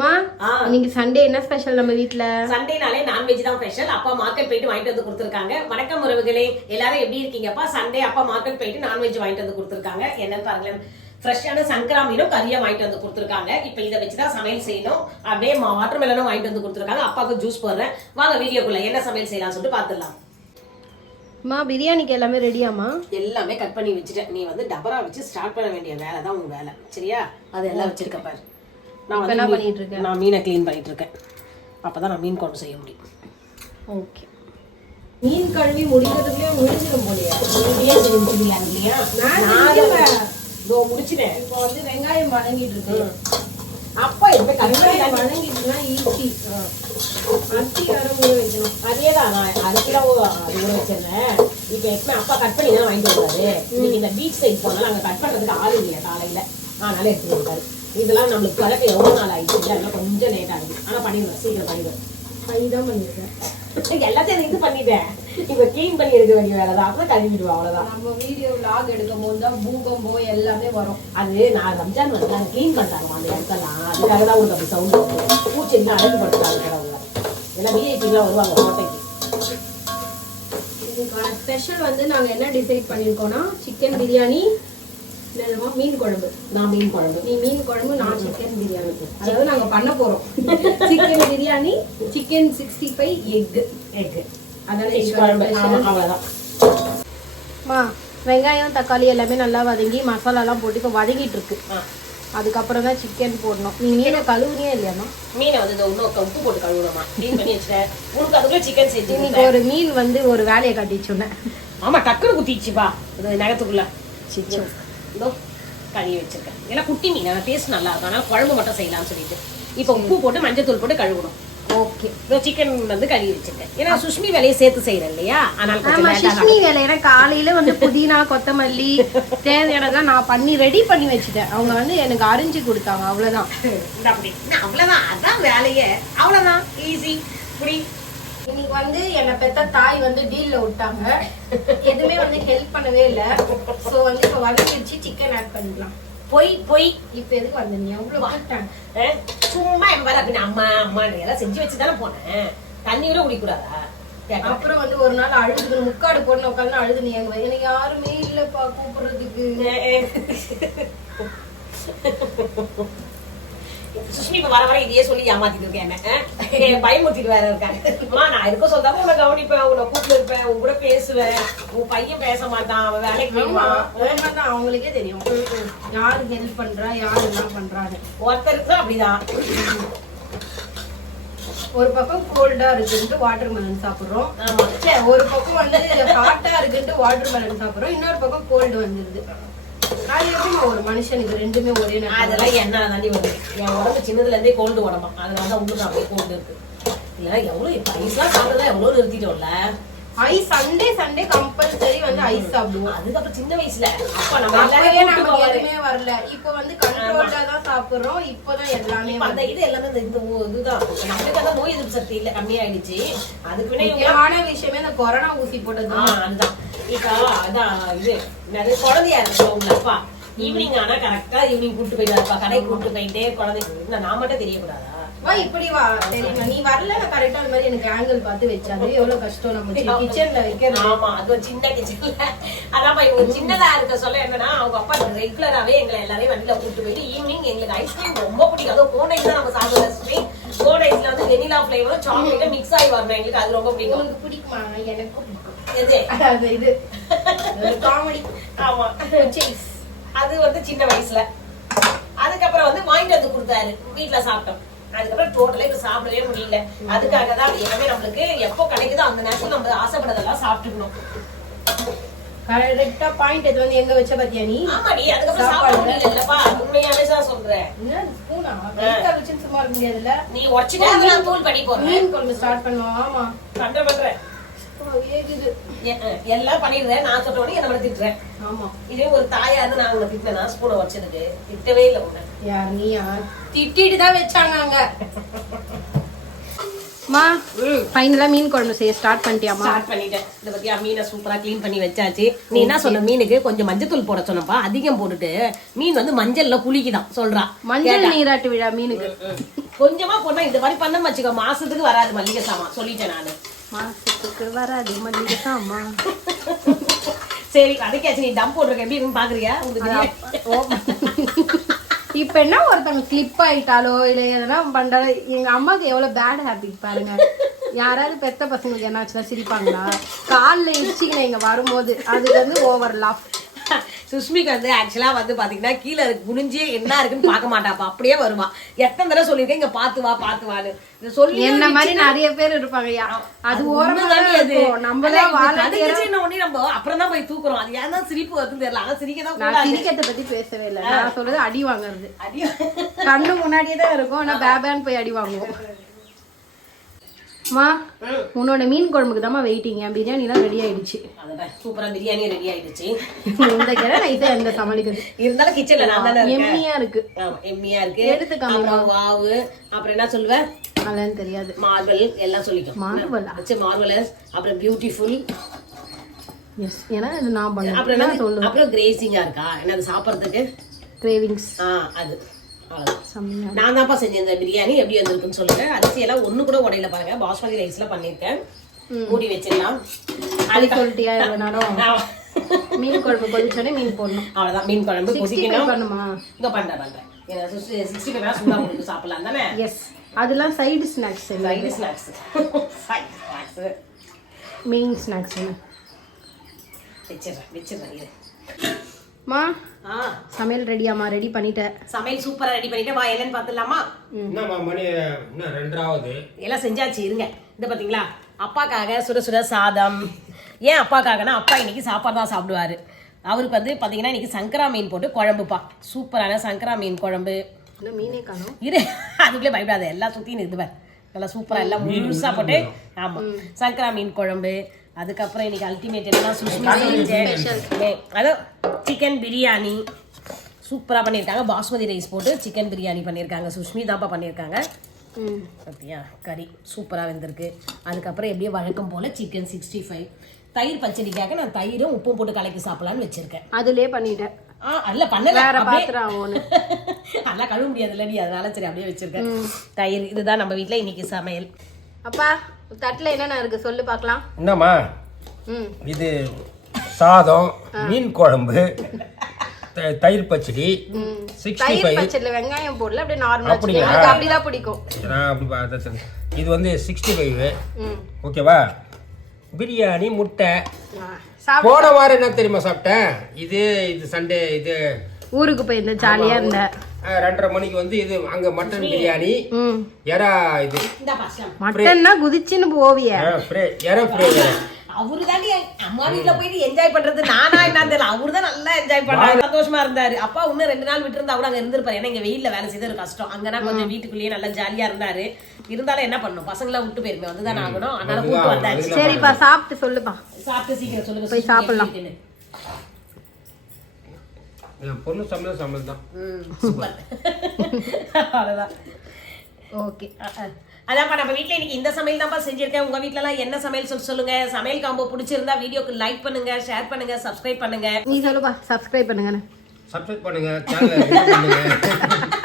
மா இன்னைக்கு சண்டே என்ன ஸ்பெஷல் நம்ம வீட்ல? சண்டேனாலே நான்வெஜ் தான் ஸ்பெஷல். அப்பா மார்க்கெட் போயிட்டு வாங்கிட்டு வந்து கொடுத்துருக்காங்க. வணக்கம் உறவுகளே, எல்லாரும் எப்படி இருக்கீங்கப்பா? சண்டே அப்பா மார்க்கெட் போயிட்டு நான்வெஜ் வாங்கிட்டு வந்து கொடுத்துருக்காங்க. என்னன்னு பாருங்களேன், ஃப்ரெஷ்ஷான சங்கரா மீனும் கறியா வாங்கிட்டு வந்து கொடுத்துருக்காங்க. இப்போ இதை வச்சுதான் சமையல் செய்யணும். அப்படியே வாட்டர் மெலனும் வாங்கிட்டு வந்து கொடுத்துருக்காங்க. அப்பாவுக்கு ஜூஸ் போடுறேன். வாங்க வீடியோக்குள்ள என்ன சமையல் செய்யலாம் சொல்லிட்டு பாத்துடலாம். மா பிரியாணிக்கு எல்லாமே ரெடியாமா? எல்லாமே கட் பண்ணி வச்சுட்டேன். நீ வந்து டபரா வச்சு ஸ்டார்ட் பண்ண வேண்டிய வேலை தான் உங்க வேலை, சரியா? அது எல்லாம் வச்சிருக்க பாரு. நான் என்ன பண்ணிட்டு இருக்கேன்? நான் மீனை க்ளீன் பண்ணிட்டு இருக்கேன். அப்பதான் நான் மீன் குழம்பு செய்ய முடியும். ஓகே. மீன் கழுவி முடிக்கிறதுக்குள்ளே முடிஞ்சிடும் போலியா? நீயே செஞ்சுடுவியா இல்லையா? இதோ முடிச்சிட்டேன். இப்போ வந்து வெங்காயம் வதங்கிட்டு இருக்கு. அப்பா எப்ப வெங்காயம் வதங்கிட்டுனா ஈஸி. அரிசி வேற ஊற வைக்கணும். அதேதான் நான் அரிசிலாம் ஊற வச்சிருந்தேன். இப்போ எப்பவுமே அப்பா கட் பண்ணி தான் வாங்கிட்டு வருவாரு. இன்னைக்கு இந்த பீச் சைட் போனாலும் அங்கே கட் பண்ணுறதுக்கு ஆள் இல்லையா காலையில, அதனால எடுத்துட்டு வந்தாரு. இதெல்லாம் நம்மளுக்கு பழக்கம் எவ்வளோ நாள் ஆயிடுச்சு இல்லை, அதெல்லாம் கொஞ்சம் லேட் ஆகுது. ஆனால் பண்ணிடுவேன், சீக்கிரம் பண்ணிடுவேன். அதுதான் பண்ணிருக்கேன். எல்லாத்தையும் இது பண்ணிட்டேன். இப்போ க்ளீன் பண்ணி எடுக்க வேண்டிய வேலை தான். அப்புறம் கழுவிடுவேன், அவ்வளோதான். நம்ம வீடியோ விளாக் எடுக்கும் போது தான் பூகம்பம் எல்லாமே வரும். அது நான் ரம்ஜான் வந்து நாங்கள் க்ளீன் பண்ணிட்டாங்க அந்த இடத்தெல்லாம். அதுக்காக தான் உங்களுக்கு அப்படி சவுண்ட் வரும். பூச்செடிலாம் அழகுபடுத்துறாங்க அவங்க. எல்லாம் விஐபிலாம் வருவாங்க கோட்டைக்கு. இதுக்கான ஸ்பெஷல் வந்து நாங்கள் என்ன டிசைட் பண்ணியிருக்கோம்னா சிக்கன் பிரியாணி, மீன் குழம்பு. நான் மீன் குழம்பு, நீ மீன் குழம்பு, நான் சிக்கன் பிரியாணி. அதாவது நாங்க பண்ண போறோம் சிக்கன் பிரியாணி, சிக்கன் 65 எக். அவ்வளவுதான். வெங்காயம் தக்காளி எல்லாமே நல்லா வதங்கி மசாலாலாம் போட்டு இப்போ வதங்கிட்டு இருக்கு. அதுக்கப்புறம் தான் சிக்கன் போடணும். நீ மீனை கழுவுனியா இல்லையாமா? மீனை வந்து இன்னும் உப்பு போட்டு கழுவணுமா? க்ளீன் பண்ணி வச்சுட்டேன். உனக்கு அதுக்குள்ள சிக்கன் செஞ்சு இன்னைக்கு ஒரு மீன் வந்து ஒரு வேலையை கட்டிச்சுன்னேன். ஆமா, டக்குனு குத்திச்சுப்பா இது நகத்துக்குள்ள. சிச்சோ இதோ கழுவி வச்சிருக்கேன். ஏன்னா குட்டி மீன் டேஸ்ட் நல்லா இருக்கும். ஆனால் குழம்பு மட்டும் செய்யலாம்னு சொல்லிட்டு இப்போ உப்பு போட்டு மஞ்சள் தூள் போட்டு கழுவணும். ஓகே. இதோ சிக்கன் வந்து கழுவி வச்சிருக்கேன். ஏன்னா சுஷ்மி வேலையை சேர்த்து செய்யறேன் இல்லையா, அதனால சுஷ்மி வேலையை காலையில வந்து புதினா கொத்தமல்லி தேவையானதான் நான் பண்ணி ரெடி பண்ணி வச்சுட்டேன். அவங்க வந்து எனக்கு அரிஞ்சு கொடுத்தாங்க, அவ்வளவுதான். அவ்வளவுதான், அதான் வேலையே, அவ்வளவுதான், ஈஸி. புடி. இன்னைக்கு வந்து என்னை பெத்த தாய் வந்து டீல்ல விட்டாங்க. எதுவுமே வந்து ஹெல்ப் பண்ணவே இல்லை. ஸோ வந்து இப்போ வதங்கிடுச்சு, சிக்கன் ஆட் பண்ணிக்கலாம். பொய் பொய். இப்போ எதுக்கு வந்து நீ அவ்வளோ சும்மா என் அப்படின்னு அம்மா அம்மா எல்லாம் செஞ்சு வச்சுதானே போனேன். தண்ணி கூட குடிக்கூடாதா? அப்புறம் வந்து ஒரு நாள் அழுதுக்கு முக்காடு போட்டு உட்காந்து அழுது, நீ எனக்கு யாருமே இல்லப்பா கூப்பிடுறதுக்கு. சுஷ்மி இப்ப வர வர இதையே சொல்லி ஏமாத்திட்டு இருக்கேன். என்ன பயமுறுத்திட்டு வேற இருக்காங்க. நான் இருக்க சொல்லாம உன்னை கவனிப்பேன், உன்னை கூப்பிட்டு இருப்பேன், உன் கூட பேசுவேன். உன் பையன் பேச மாட்டான், அவன் வேலைக்கு போயிடுவான். அவங்களுக்கே தெரியும் யாரு ஹெல்ப் பண்றா யாரு என்ன பண்றாரு. ஒருத்தருக்கு அப்படிதான். ஒரு பக்கம் கோல்டா இருக்குன்ட்டு வாட்டர் மெலன் சாப்பிடுறோம். ஒரு பக்கம் வந்து ஹாட்டா இருக்குன்ட்டு வாட்டர் மெலன் சாப்பிடுறோம். இன்னொரு பக்கம் கோல்டு வந்துருது. அது எப்படிமா ஒரு மனுஷனுக்கு ரெண்டுமே ஒரே நேரம்? அதெல்லாம் என்ன தாண்டி வருது. என் உடம்பு சின்னதுல இருந்தே கோல்டு உடம்பா, அதனாலதான் உங்களுக்கு அப்படியே கோல்டு இருக்கு. இல்ல எவ்வளவு ஐஸ்லாம் சாப்பிட்டதா எவ்வளவு நிறுத்திட்டோம்ல. ஐஸ் சண்டே கம்பல்சரி வந்து ஐஸ் சாப்பிடுவோம். அதுக்கப்புறம் சின்ன வயசுல அப்ப நம்ம எதுவுமே வரல. இப்ப வந்து கண்ட்ரோல்டா தான் சாப்பிடுறோம். இப்பதான் எல்லாமே அந்த இது எல்லாமே இந்த இதுதான். நம்மளுக்கு அந்த நோய் எதிர்ப்பு சக்தி இல்ல, கம்மியாயிடுச்சு. அதுக்கு முக்கியமான விஷயமே இந்த கொரோனா ஊசி போட்டதுதான். அதுதான். இப்ப அதான் இது நிறைய குழந்தையா இருக்கு உங்க அப்பா. ஈவினிங் ஆனா கரெக்டா ஈவினிங் கூட்டு போயிட்டாருப்பா, கடைக்கு கூட்டு போயிட்டே குழந்தைங்க. நான் மட்டும் தெரியக்கூடாதா? வா இப்படி வா. தெரியுமா நீ வரல, நான் கரெக்டா அந்த மாதிரி எனக்கு ஆங்கிள் பார்த்து வச்சாது. எவ்வளவு கஷ்டம் நம்ம கிச்சன்ல வைக்கிறது. ஆமா, அது ஒரு சின்ன கிச்சன்ல. அதான் இவங்க சின்னதா இருக்க சொல்ல என்னன்னா, அவங்க அப்பா ரெகுலராவே எங்களை எல்லாரையும் வண்டியில கூட்டு போயிட்டு ஈவினிங் எங்களுக்கு ஐஸ்கிரீம் ரொம்ப பிடிக்கும். அதுவும் கோன் ஐஸ் தான் நம்ம சாப்பிடுற. கோன் ஐஸ்ல வந்து வெனிலா பிளேவரும் சாக்லேட்டும் மிக்ஸ் ஆகி வரணும். எங்களுக்கு அது ரொம்ப பிடிக்கும். உங்களுக்கு பிடிக்குமா? எனக்கும் எது இது காமெடி. ஆமா, அது வந்து சின்ன வயசுல. அதுக்கப்புறம் வந்து வாங்கிட்டு வந்து கொடுத்தாரு, வீட்டுல சாப்பிட்டோம். அதுக்கப்புறம் டோட்டலா இப்ப சாப்பிடவே முடியல. அதுக்காக தான் எல்லாமே நம்மளுக்கு எப்போ கிடைக்குதோ அந்த நேரத்துல நம்ம ஆசைப்படுறதெல்லாம் சாப்பிட்டுக்கணும். கரெக்டா பாயிண்ட் எது வந்து எங்க வச்ச பாத்தியா நீ? ஆமாடி, அதுக்கப்புறம் சாப்பிட முடியல இல்லப்பா, உண்மையாவே தான் சொல்றேன். என்ன ஸ்பூனா கையில வச்சு சும்மா இருக்க முடியாதுல்ல. நீ உடைச்சிட்டா நான் தூள் பண்ணி போறேன். மீன் குழம்பு ஸ்டார்ட் பண்ணுவோம். ஆமா பண்றேன். எல்லாம் பண்ணிடுறேன். நான் சொல்ற உடனே என்ன திட்டுறேன். ஆமா, இதே ஒரு தாயா இருந்து நான் உங்களை திட்டினா ஸ்பூனை உடைச்சதுக்கு திட்டவே இல்லை. உன்னை யார் நீயா? திட்டிட்டு தான் வச்சாங்க அங்க. மா ஃபைனலா மீன் குழம்பு செய்ய ஸ்டார்ட் பண்ணிட்டியாமா? ஸ்டார்ட் பண்ணிட்டேன். இத பத்தியா மீனை சூப்பரா க்ளீன் பண்ணி வச்சாச்சு. நீ என்ன சொன்ன, மீனுக்கு கொஞ்சம் மஞ்சள் தூள் போட சொன்னப்பா, அதிகம் போட்டுட்டு மீன் வந்து மஞ்சள்ல புளிக்குதான் சொல்றா. மஞ்சள் நீராட்டு விழா மீனுக்கு கொஞ்சமா போனா இந்த மாதிரி பண்ண வச்சுக்கோ, மாசத்துக்கு வராது மல்லிகை சாமான், சொல்லிட்டேன் நானு. மாசத்துக்கு வராது மல்லிகை சாமான். சரி அதுக்காச்சும் நீ தம் போட்டிருக்க எப்படி இருக்குன்னு பாக்குறியா உங்களுக்கு? இப்ப என்ன ஒருத்தவங்க கிளிப் ஆயிட்டாலோ இல்ல எதனா பண்றாலோ, எங்க அம்மாக்கு எவ்வளவு பேட் ஹேபிட் பாருங்க. யாராவது பெத்த பசங்களுக்கு என்னாச்சுன்னா சிரிப்பாங்களா? காலில் இடிச்சிக்கணும் இங்க வரும்போது, அதுக்கு வந்து ஓவர் லாஃப். சுஷ்மிக்கு வந்து ஆக்சுவலா வந்து பாத்தீங்கன்னா கீழே இருக்கு குனிஞ்சே என்ன இருக்குன்னு பார்க்க மாட்டாப்பா, அப்படியே வருவா. எத்தனை தடவை சொல்லியிருக்கேன் இங்க பாத்து வான்னு சொல்லி. என்ன மாதிரி நிறைய பேர் இருப்பாங்க. அது ஓரமா நம்மதான் நம்ம அப்புறம் தான் போய் தூக்குறோம். அது ஏன் தான் சிரிப்பு வருதுன்னு தெரியல. ஆனா சிரிக்கதான் சிரிக்கத்தை பத்தி பேசவே இல்லை. நான் சொல்றது அடி வாங்குறது. கண்ணு முன்னாடியே தான் இருக்கும், ஆனா பேபான்னு போய் அடி வாங்குவோம். மா, உன்னோட மீன் குழம்புக்கு தான் வெயிட்டிங். பிரியாணி எல்லாம் ரெடி ஆயிடுச்சு. சூப்பரா பிரியாணி ரெடி ஆயிடுச்சு. இந்த கிழமை நைட்டா எந்த சமாளிக்கிறது இருந்தாலும் கிச்சன்ல நான் தானே இருக்கேன். எம்மியா இருக்கு. எம்மியா இருக்கு. எடுத்துக்காம வாவு அப்புறம் என்ன சொல்லுவேன் அதெல்லாம் தெரியாது. மார்வல் எல்லாம் சொல்லிட்டோம். மார்வலஸ் அப்புறம் பியூட்டிஃபுல். எஸ், ஏன்னா இது நான் பண்ணேன். அப்புறம் என்ன சொல்லுவேன், அப்புறம் கிரேசிங்கா இருக்கா என்ன சாப்பிட்றதுக்கு கிரேவிங்ஸ். அது நான் தான்ப்பா செஞ்சேன். இந்த பிரியாணி எப்படி வந்திருக்குன்னு சொல்லுங்க. அரிசி எல்லாம் ஒண்ணு கூட உடையில பாருங்க. பாஸ்மதி ரைஸ்ல பண்ணிருக்கேன். மூடி வச்சிடலாம். அது சொல்லிட்டியா? மீன் குழம்பு கொதிச்சோடனே மீன் போடணும். அவ்வளவுதான். மீன் குழம்பு கொதிக்கணும். பண்ணுமா? இங்க பண்றேன். 65 சூடா உங்களுக்கு சாப்பிடலாம் தானே? எஸ். அதெல்லாம் side snacks. Side snacks. Main snacks வச்சிடுறேன். மா, சமையல் ரெடியாமா? ரெடி பண்ணிட்டேன். சமையல் சூப்பரா ரெடி பண்ணிட்டேன். வா என்னன்னு பாத்துடலாமா? என்னம்மா மணி என்ன 2 எல்லாம் செஞ்சாச்சு. இருங்க, இந்த பாத்தீங்களா அப்பாக்காக சுட சுட சாதம். ஏன் அப்பாக்காகனா அப்பா இன்னைக்கு சாப்பாடு தான் சாப்பிடுவாரு. அவருக்கு வந்து பாத்தீங்கன்னா இன்னைக்கு சங்கரா மீன் போட்டு குழம்புப்பா. சூப்பரான சங்கரா மீன் குழம்பு. மீனே காணோம். இரு, அதுக்குள்ளே பயப்படாத. எல்லாம் சுத்தி நிறுத்துவேன். நல்லா சூப்பரா எல்லாம் முழுசா போட்டு. ஆமா, சங்கரா மீன் குழம்பு. அதுக்கப்புறம் இன்னைக்கு அல்டிமேட் என்னன்னா சுஷ்மா செஞ்சேன். அதோ சிக்கன் பிரியாணி சூப்பரா பண்ணியிருக்காங்க. பாஸ்மதி ரைஸ் போட்டு சிக்கன் பிரியாணி பண்ணியிருக்காங்க. சுஷ்மி தான்ப்பா பண்ணியிருக்காங்க. பார்த்தியா, கறி சூப்பராக வெந்திருக்கு. அதுக்கப்புறம் எப்படியே வழக்கம் போல் சிக்கன் 65. தயிர் பச்சடிக்காக நான் தயிரும் உப்பும் போட்டு கலக்கி சாப்பிடலான்னு வச்சிருக்கேன். அதுலேயே பண்ணிட்டேன். அல்ல பண்ணல, அதெல்லாம் கழுவ முடியாதுல்ல நீ, அதனால சரி அப்படியே வச்சிருக்கேன். தயிர். இதுதான் நம்ம வீட்டில் இன்னைக்கு சமையல். அப்பா, தட்டில் என்னென்ன இருக்கு சொல்லு பார்க்கலாம். என்னம்மா இது? சாதம், மீன் குழம்பு, தயிர் பச்சடி, 65. பச்சடில வெங்காயம் போடல, அப்படியே நார்மலா. அப்படிதான் பிடிக்கும். அப்படி பார்த்தா இது வந்து 65. ஓகேவா? பிரியாணி, முட்டை. போன வாரம் என்ன தெரியுமா சாப்பிட்டேன்? இது சண்டே இது ஊருக்கு போயிருந்தேன், ஜாலியா இருந்தேன். 2:30 மணிக்கு வந்து இது அங்க மட்டன் பிரியாணி, எறா. இது மட்டன்னா குதிச்சுன்னு போவியா? எறா ஃப்ரை. அவருதாண்டி அம்மா வீட்டுல போயிட்டு என்ஜாய் பண்றது. நானா என்ன தெரியல, அவருதான் நல்லா என்ஜாய் பண்றாரு, சந்தோஷமா இருந்தாரு. அப்பா இன்னும் 2 நாள் விட்டு இருந்தா கூட அங்க இருந்திருப்பாரு. ஏன்னா இங்க வெயில்ல வேலை செய்யறது கஷ்டம். அங்கன்னா கொஞ்சம் வீட்டுக்குள்ளேயே நல்லா ஜாலியா இருந்தாரு. இருந்தாலும் என்ன பண்ணும், பசங்களை விட்டு போயிருமே, வந்துதான் ஆகணும். அதனால கூட்டு வந்தாச்சு. சரிப்பா, சாப்பிட்டு சொல்லுப்பா. சாப்பிட்டு சீக்கிரம் சொல்லுங்க, போய் சாப்பிடலாம். பொண்ணு சமையல் தான். சூப்பர். அவ்வளவுதான். ஓகே. அதான்ப்பா நம்ம வீட்டுல இன்னைக்கு இந்த சமையல் தான்ப்பா செஞ்சிருக்கேன். உங்க வீட்டுல எல்லாம் என்ன சமையல் சொல்லுங்க. சமையல் காம்போ பிடிச்சிருந்தா வீடியோக்கு லைக் பண்ணுங்க, ஷேர் பண்ணுங்க, சப்ஸ்கிரைப் பண்ணுங்க. நீ சொல்லுப்பா. சப்ஸ்கிரைப் பண்ணுங்க. சப்ஸ்கிரைப் பண்ணுங்க, சேனலை பண்ணுங்க.